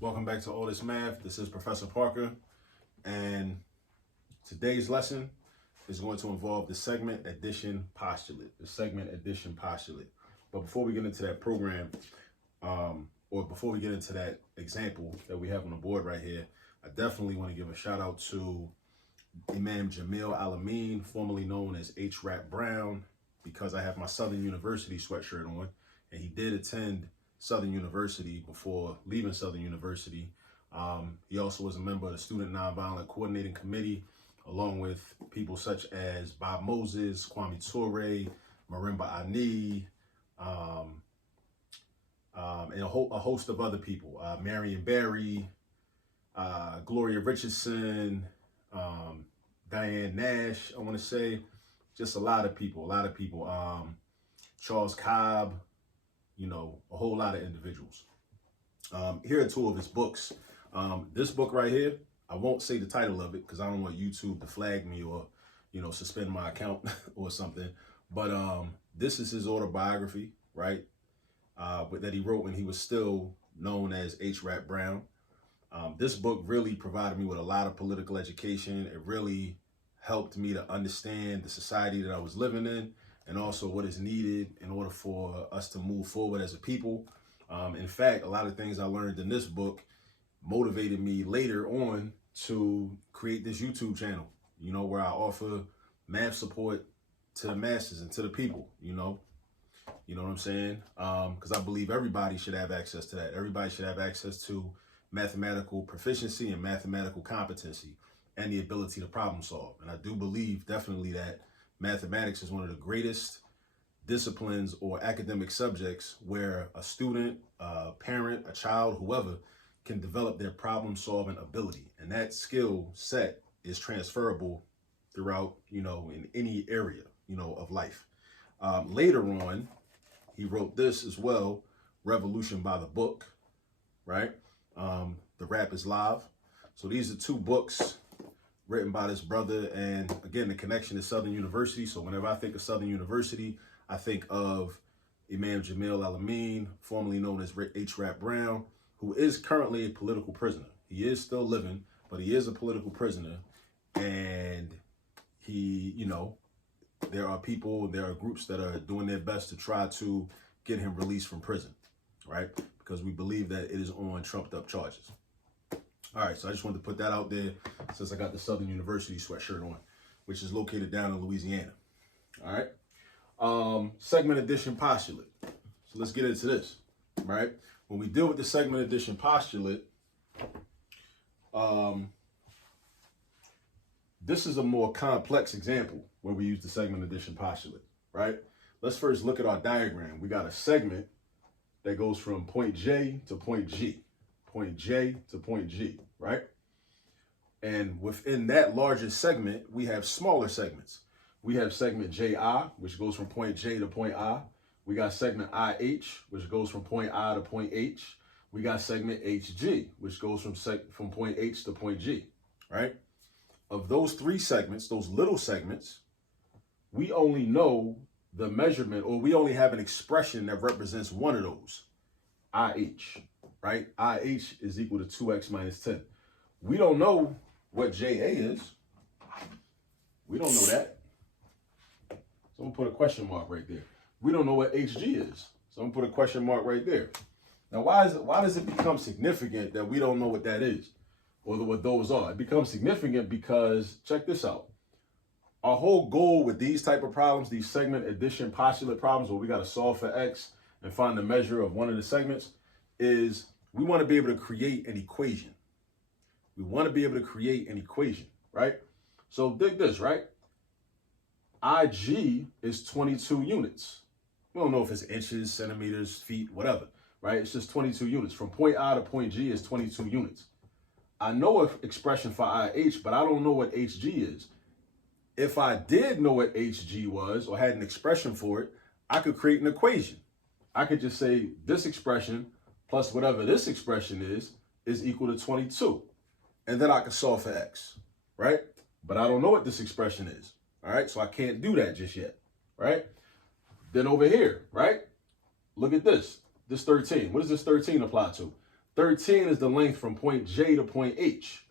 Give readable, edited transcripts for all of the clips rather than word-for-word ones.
Welcome back to All This Math. This is Professor Parker, and today's lesson is going to involve the segment addition postulate. But before we get into that program, or before we get into that example that we have on the board right here, I definitely want to give a shout out to Imam Jamil Alameen, formerly known as H. Rap Brown, because I have my Southern University sweatshirt on, and he did attend Southern University before leaving Southern University. He also was a member of the Student Nonviolent Coordinating Committee, along with people such as Bob Moses, Kwame Ture, Marimba Ani, and a host of other people, Marion Barry, Gloria Richardson, Diane Nash, I want to say, just a lot of people, Charles Cobb, a whole lot of individuals. Here are two of his books. This book right here, I won't say the title of it because I don't want YouTube to flag me or, suspend my account or something. But this is his autobiography, right? That he wrote when he was still known as H. Rap Brown. This book really provided me with a lot of political education. It really helped me to understand the society that I was living in, and also what is needed in order for us to move forward as a people. In fact, a lot of things I learned in this book motivated me later on to create this YouTube channel, where I offer math support to the masses and to the people, You know what I'm saying? Because I believe everybody should have access to that. Everybody should have access to mathematical proficiency and mathematical competency and the ability to problem solve. And I do believe definitely that mathematics is one of the greatest disciplines or academic subjects where a student, a parent, a child, whoever can develop their problem solving ability. And that skill set is transferable throughout, in any area, of life. Later on, he wrote this as well, Revolution by the Book, right? The Rap is Live. So these are two books written by this brother, and again, the connection is Southern University. So whenever I think of Southern University, I think of Imam Jamil Alameen, formerly known as H. Rap Brown, who is currently a political prisoner. He is still living, but he is a political prisoner. And he, there are groups that are doing their best to try to get him released from prison, right? Because we believe that it is on trumped up charges. All right, so I just wanted to put that out there since I got the Southern University sweatshirt on, which is located down in Louisiana. All right, segment addition postulate. So let's get into this, right? When we deal with the segment addition postulate, this is a more complex example where we use the segment addition postulate, right? Let's first look at our diagram. We got a segment that goes from point J to point G. Point J to point G, right? And within that larger segment, we have smaller segments. We have segment JI, which goes from point J to point I. We got segment IH, which goes from point I to point H. We got segment HG, which goes from point H to point G, right? Of those three segments, those little segments, we only know the measurement, or we only have an expression that represents one of those, IH. Right? IH is equal to 2x minus 10. We don't know what JA is. We don't know that. So I'm going to put a question mark right there. We don't know what HG is. So I'm going to put a question mark right there. Now, why does it become significant that we don't know what that is or what those are? It becomes significant because, check this out. Our whole goal with these type of problems, these segment addition postulate problems where we got to solve for X and find the measure of one of the segments, is we want to be able to create an equation. We want to be able to create an equation, right? So dig this, right? IG is 22 units. We don't know if it's inches, centimeters, feet, whatever, right? It's just 22 units. From point I to point G is 22 units. I know an expression for IH, but I don't know what HG is. If I did know what HG was or had an expression for it, I could create an equation. I could just say this expression plus whatever this expression is equal to 22. And then I can solve for X, right? But I don't know what this expression is, all right? So I can't do that just yet, right? Then over here, right? Look at this 13. What does this 13 apply to? 13 is the length from point J to point H.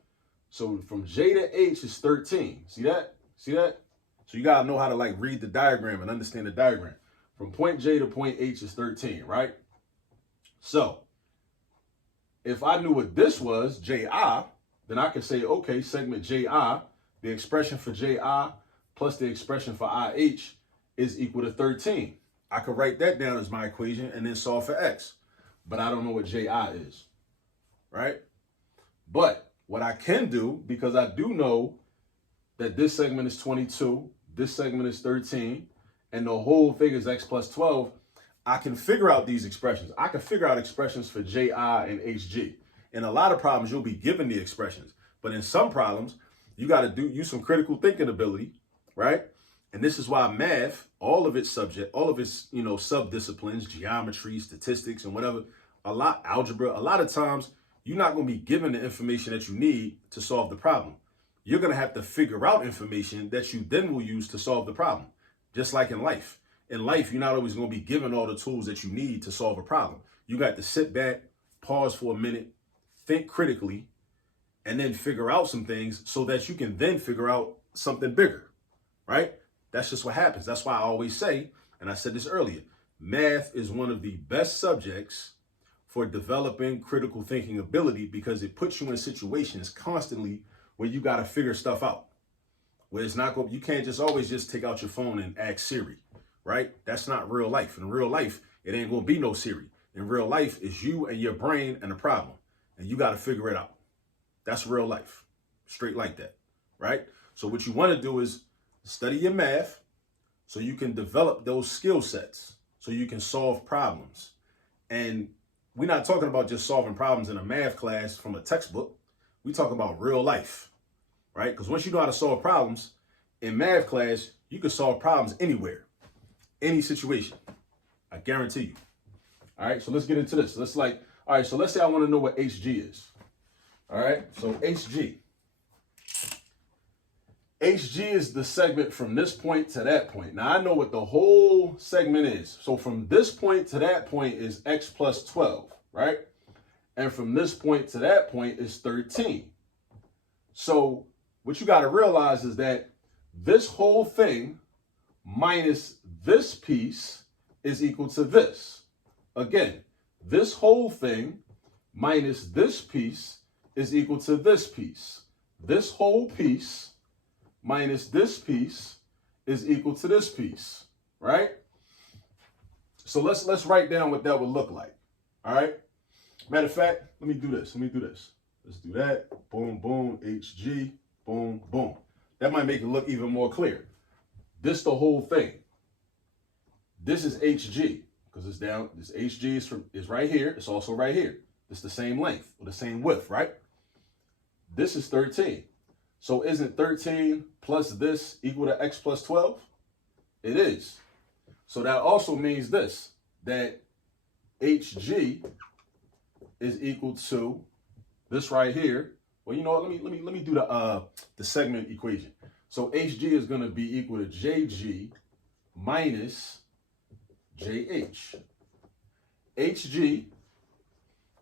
So from J to H is 13. See that? See that? So you got to know how to like read the diagram and understand the diagram. From point J to point H is 13, right? So if I knew what this was, JI, then I could say, okay, segment JI, the expression for JI plus the expression for IH is equal to 13. I could write that down as my equation and then solve for X. But I don't know what JI is, right? But what I can do, because I do know that this segment is 22, this segment is 13, and the whole thing is X plus 12, I can figure out these expressions. I can figure out expressions for JI and HG. In a lot of problems, you'll be given the expressions. But in some problems, you got to use some critical thinking ability, right? And this is why math, all of its sub-disciplines, geometry, statistics, and whatever, algebra, a lot of times, you're not going to be given the information that you need to solve the problem. You're going to have to figure out information that you then will use to solve the problem. Just like in life. In life, you're not always going to be given all the tools that you need to solve a problem. You got to sit back, pause for a minute, think critically, and then figure out some things so that you can then figure out something bigger, right? That's just what happens. That's why I always say, and I said this earlier, math is one of the best subjects for developing critical thinking ability because it puts you in situations constantly where you got to figure stuff out. Where it's not going, you can't just always just take out your phone and ask Siri, right? That's not real life. In real life, it ain't going to be no Siri. In real life, it's you and your brain and a problem, and you got to figure it out. That's real life, straight like that, right? So what you want to do is study your math so you can develop those skill sets so you can solve problems. And we're not talking about just solving problems in a math class from a textbook. We talk about real life, right? Because once you know how to solve problems in math class, you can solve problems anywhere, any situation. I guarantee you. All right, so let's get into this. All right, so let's say I want to know what HG is. All right, so HG. HG is the segment from this point to that point. Now I know what the whole segment is. So from this point to that point is X plus 12, right? And from this point to that point is 13. So what you got to realize is that this whole thing minus this piece is equal to this. Again, this whole thing minus this piece is equal to this piece. This whole piece minus this piece is equal to this piece, right? So let's write down what that would look like, all right? Matter of fact, let me do this. Let's do that. Boom, boom, HG, boom, boom. That might make it look even more clear. This the whole thing. This is HG because it's down. This HG is right here. It's also right here. It's the same length or the same width, right? This is 13. So isn't 13 plus this equal to X plus 12? It is. So that also means this, that HG is equal to this right here. Well, you know what? Let me do the segment equation. So HG is going to be equal to JG minus JH. HG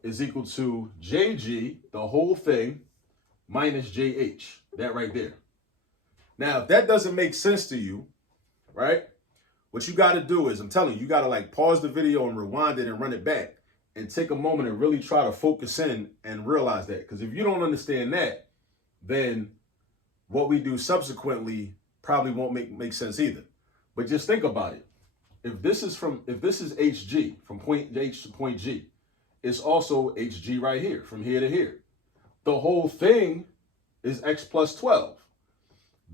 is equal to JG, the whole thing, minus JH. That right there. Now, if that doesn't make sense to you, right? What you got to do is, I'm telling you, you got to like pause the video and rewind it and run it back and take a moment and really try to focus in and realize that. Because if you don't understand that, then what we do subsequently probably won't make sense either. But just think about it. If this is HG from point H to point G, it's also HG right here from here to here. The whole thing is X plus 12.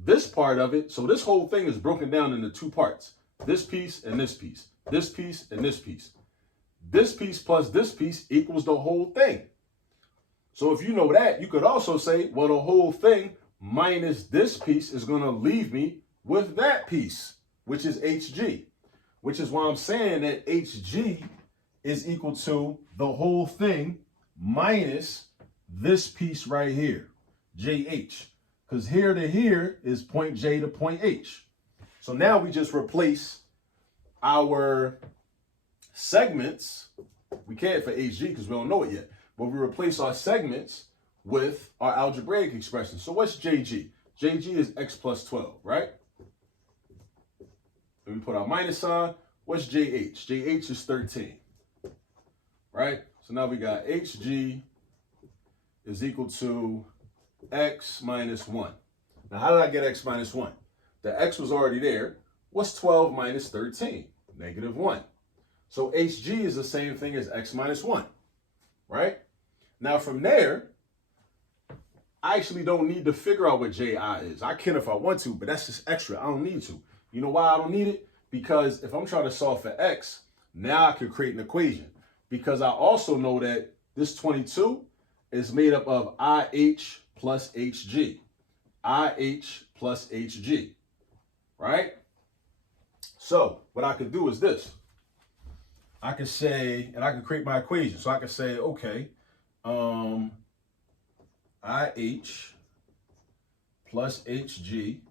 This part of it, so this whole thing is broken down into two parts. This piece and this piece. This piece and this piece. This piece plus this piece equals the whole thing. So if you know that, you could also say, well, the whole thing minus this piece is going to leave me with that piece, which is HG. Which is why I'm saying that HG is equal to the whole thing minus this piece right here, JH. Because here to here is point J to point H. So now we just replace our segments. We can't for HG because we don't know it yet. but we replace our segments with our algebraic expression. So what's JG? JG is x plus 12, right? Then we put our minus sign. What's JH? JH is 13, right? So now we got HG is equal to x minus 1. Now, how did I get x minus 1? The x was already there. What's 12 minus 13? Negative 1. So HG is the same thing as x minus 1, right? Now, from there, I actually don't need to figure out what JI is. I can if I want to, but that's just extra. I don't need to. You know why I don't need it? Because if I'm trying to solve for x, now I could create an equation. Because I also know that this 22 is made up of IH plus HG. IH plus HG, right? So what I could do is this. I could say, and I could create my equation. So I could say, okay, IH plus HG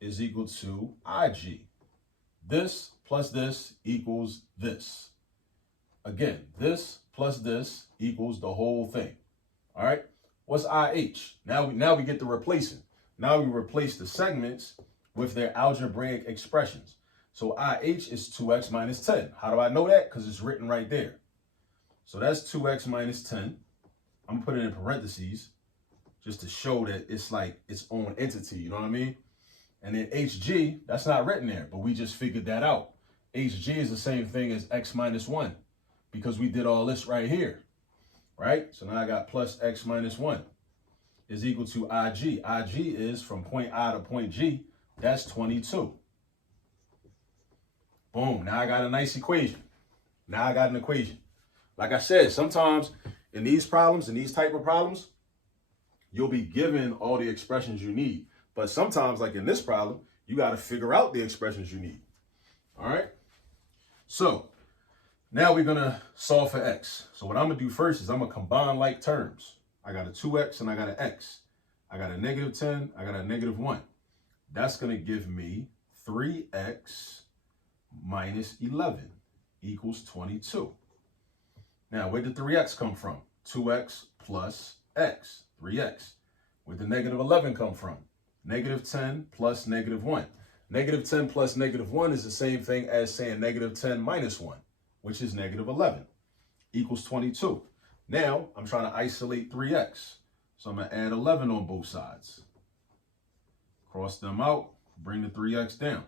is equal to IG. This plus this equals this. Again, this plus this equals the whole thing. All right. What's IH? Now we get to replacing. Now we replace the segments with their algebraic expressions. So IH is 2x minus 10. How do I know that? Because it's written right there. So that's 2x minus 10. I'm going to put it in parentheses just to show that it's like its own entity. You know what I mean? And then HG, that's not written there, but we just figured that out. HG is the same thing as x minus 1 because we did all this right here, right? So now I got plus x minus 1 is equal to IG. IG is from point I to point G. That's 22. Boom. Now I got a nice equation. Now I got an equation. Like I said, sometimes in these problems, in these type of problems, you'll be given all the expressions you need. But sometimes, like in this problem, you got to figure out the expressions you need. All right. So now we're going to solve for x. So what I'm going to do first is I'm going to combine like terms. I got a 2x and I got an x. I got a negative 10. I got a negative 1. That's going to give me 3x minus 11 equals 22. Now, where did 3x come from? 2x plus x, 3x. Where did negative 11 come from? Negative 10 plus negative 1. Negative 10 plus negative 1 is the same thing as saying negative 10 minus 1, which is negative 11, equals 22. Now, I'm trying to isolate 3x. So I'm going to add 11 on both sides. Cross them out, bring the 3x down.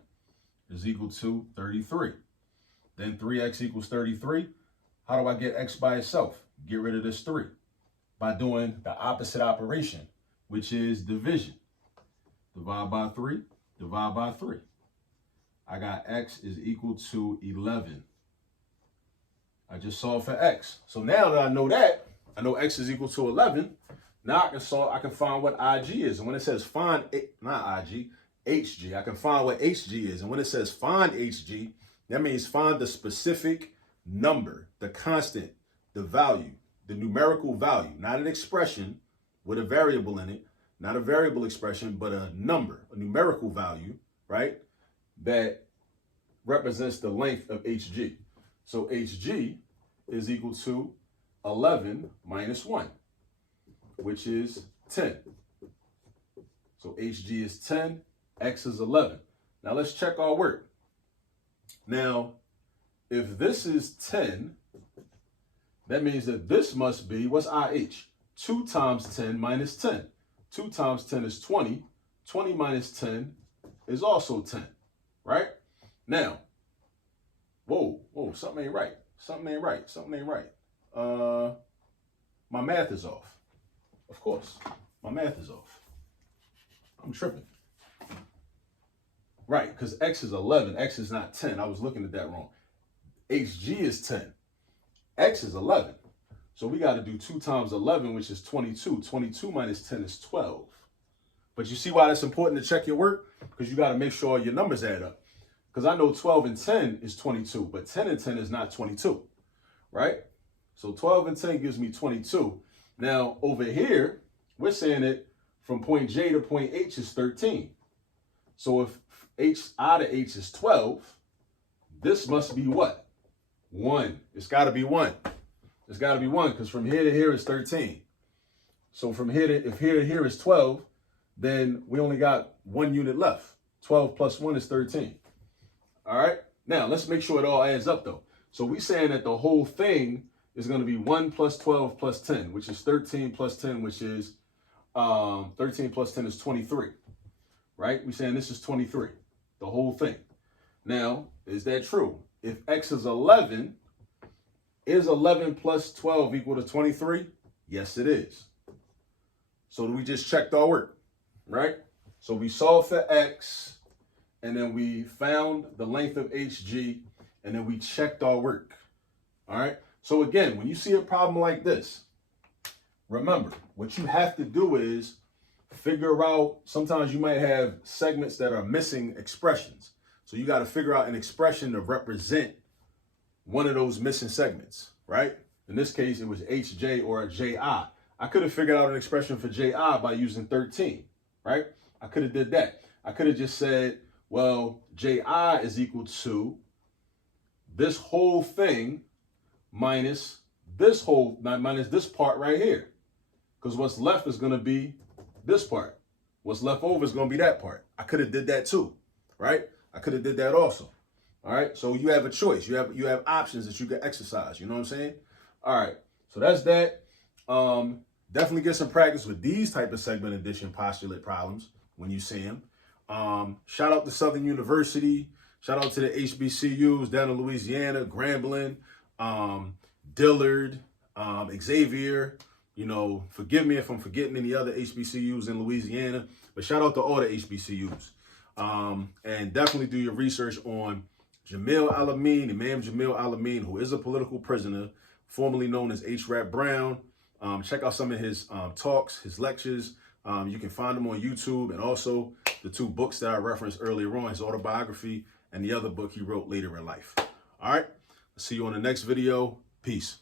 Is equal to 33. Then 3x equals 33. How do I get x by itself? Get rid of this 3 by doing the opposite operation, which is division. Divide by 3, divide by 3. I got x is equal to 11. I just solved for x. So now that I know x is equal to 11, now I can find what IG is. And when it says find, not IG, HG, I can find what HG is. And when it says find HG, that means find the specific number, the constant, the value, the numerical value, not an expression with a variable in it, not a variable expression, but a number, a numerical value, right? That represents the length of HG. So HG is equal to 11 minus 1, which is 10. So HG is 10, X is 11. Now let's check our work. Now, if this is 10, that means that this must be, what's IH? 2 times 10 minus 10. 2 times 10 is 20. 20 minus 10 is also 10, right? Now, whoa, something ain't right. Something ain't right. My math is off. Of course, my math is off. I'm tripping. Right, because X is 11. X is not 10. I was looking at that wrong. HG is 10. X is 11. So we got to do 2 times 11, which is 22. 22 minus 10 is 12. But you see why that's important to check your work? Because you got to make sure your numbers add up. Because I know 12 and 10 is 22, but 10 and 10 is not 22, right? So 12 and 10 gives me 22. Now, over here, we're saying that from point J to point H is 13. So if I to H is 12, this must be what? 1. It's got to be 1. It's got to be 1 because from here to here is 13. So from here to, if here to here is 12, then we only got 1 unit left. 12 plus 1 is 13. All right. Now, let's make sure it all adds up, though. So we're saying that the whole thing is going to be 1 plus 12 plus 10, which is 13 plus 10, which is 13 plus 10 is 23. Right? We're saying this is 23, the whole thing. Now, is that true? If x is 11, is 11 plus 12 equal to 23? Yes, it is. So we just checked our work, right? So we solved for x, and then we found the length of HG, and then we checked our work. All right. So again, when you see a problem like this, remember, what you have to do is figure out, sometimes you might have segments that are missing expressions. So you got to figure out an expression to represent one of those missing segments, right? In this case, it was HJ or a JI. I could have figured out an expression for JI by using 13, right? I could have did that. I could have just said, well, JI is equal to this whole thing minus this part right here. Because what's left is going to be this part. What's left over is going to be that part. I could have did that too, right? I could have did that also. All right. So you have a choice. You have options that you can exercise. You know what I'm saying? All right. So that's that. Definitely get some practice with these type of segment addition postulate problems when you see them. Shout out to Southern University. Shout out to the HBCUs down in Louisiana, Grambling, Dillard, Xavier. You know, forgive me if I'm forgetting any other HBCUs in Louisiana, but shout out to all the HBCUs. And definitely do your research on Jamil Alameen, Imam Jamil Alameen, who is a political prisoner, formerly known as H. Rap Brown. Check out some of his talks, his lectures. You can find them on YouTube, and also the 2 books that I referenced earlier on, his autobiography and the other book he wrote later in life. All right. See you on the next video. Peace.